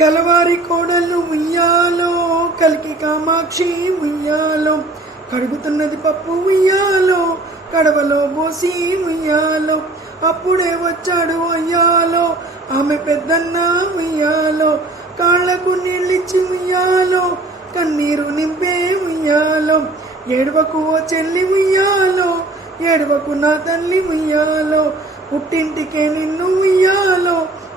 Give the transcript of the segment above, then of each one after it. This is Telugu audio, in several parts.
కలవారి కోడలు ఉయ్యాలో కలికి కామాక్షి ఉయ్యాలో కడుగుతున్నది పప్పు ఉయ్యాలో కడవలో పోసి ఉయ్యాలో అప్పుడే వచ్చాడు అయ్యాలో ఆమె పెద్దన్న ఉయ్యాలో కాళ్ళకు నీళ్ళిచ్చి ఉయ్యాలో కన్నీరు నింపే ఉయ్యాలో ఏడవకు ఓ చెల్లి ఉయ్యాలో ఏడవకు నా తల్లి ఉయ్యాలో పుట్టింటికే నిన్ను ఉయ్యాలో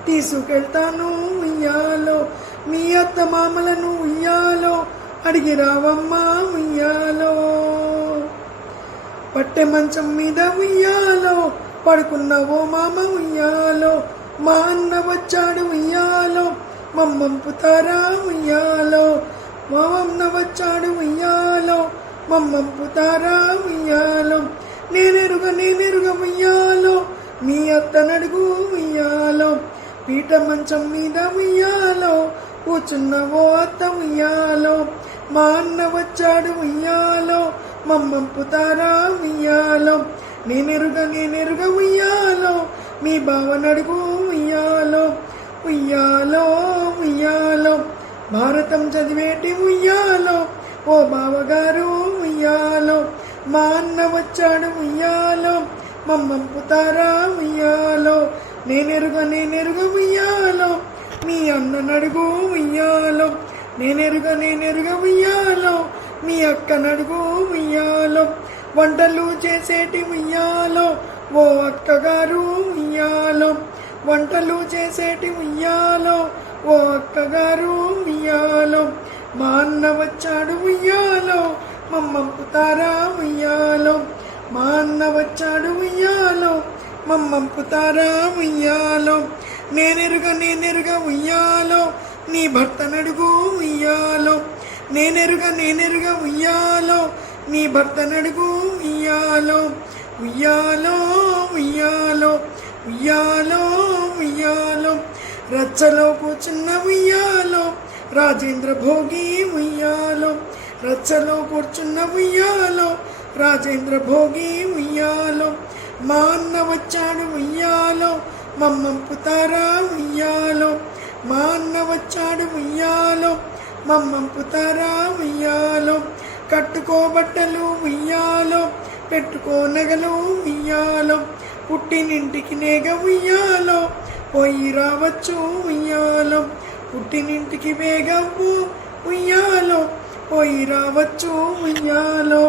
తీసుకెళ్తాను ఉయ్యాలో. మీ అత్త మామలను ఉయ్యాలో. అడిగి రావమ్మా ఉయ్యాలో. పట్టె మంచం మీద ఉయ్యాలో. పడుకున్న ఓ మామ ఉయ్యాలో. మా అన్న వచ్చాడు ఉయ్యాలో. మమ్మంపుతారా ఉయ్యాలో. మా అన్న వచ్చాడు ఉయ్యాలో. మమ్మంపుతారా ఉయ్యాలో. నేనెరుగ నేనెరుగ ఉయ్యాలో. మీ అత్త నడుగు పీట మంచం మీద ఉయ్యాలో కూర్చున్న ఓ అత్త ఉయ్యాలో మా అన్న వచ్చాడు ఉయ్యాలో మమ్మంపుతారా ఉయ్యాలో నేనెరుగ నేనెరుగ ఉయ్యాలో మీ బావ నడుగు ఉయ్యాలో ఉయ్యాలో ఉయ్యాలో భారతం చదివేటి ఉయ్యాలో ఓ బావగారు ఉయ్యాలో మా అన్న వచ్చాడు ఉయ్యాలో మమ్మంపుతారా ఉయ్యాలో నేనెరుగ నేనెరుగ ఉయ్యాలో. మీ అన్న నడుగు ఉయ్యాలో. నేనెరుగ నేనెరుగ ఉయ్యాలో. మీ అక్క నడుగు ఉయ్యాలో. వంటలు చేసేటి ఉయ్యాలో. ఓ అక్కగారు ఉయ్యాలో. వంటలు చేసేటి ఉయ్యాలో. ఓ అక్కగారు ఉయ్యాలో. మా అన్న వచ్చాడు ఉయ్యాలో. మమ్మంపుతారా ఉయ్యాలో. మా అన్న వచ్చాడు ఉయ్యాలో. మమ్మంపుతారా ఉయ్యాలో? నేనెరుగ నేనెరుగ ఉయ్యాలో. నీ భర్త నడుగు ఉయ్యాలో. నేనెరుగ నేనెరుగ ఉయ్యాలో. నీ భర్త నడుగు ఉయ్యాలో. ఉయ్యాలో ఉయ్యాలో. ఉయ్యాలో ఉయ్యాలో. రచ్చలో కూర్చున్న ఉయ్యాలో. రాజేంద్ర భోగి ఉయ్యాలో. రచ్చలో కూర్చున్న ఉయ్యాలో. రాజేంద్ర భోగి ఉయ్యాలో. మా అన్న వచ్చాడు ఉయ్యాలో మమ్మంపుతారా ఉయ్యాలో. మా అన్న వచ్చాడు ఉయ్యాలో మమ్మంపుతారా ఉయ్యాలో. కట్టుకోబట్టలు ఉయ్యాలో పెట్టుకో నగలు ఉయ్యాలో. పుట్టినింటికి నేగ ఉయ్యాలో పోయి రావచ్చు ఉయ్యాలో. పుట్టినింటికి వేగవు ఉయ్యాలో పోయి రావచ్చు ఉయ్యాలో.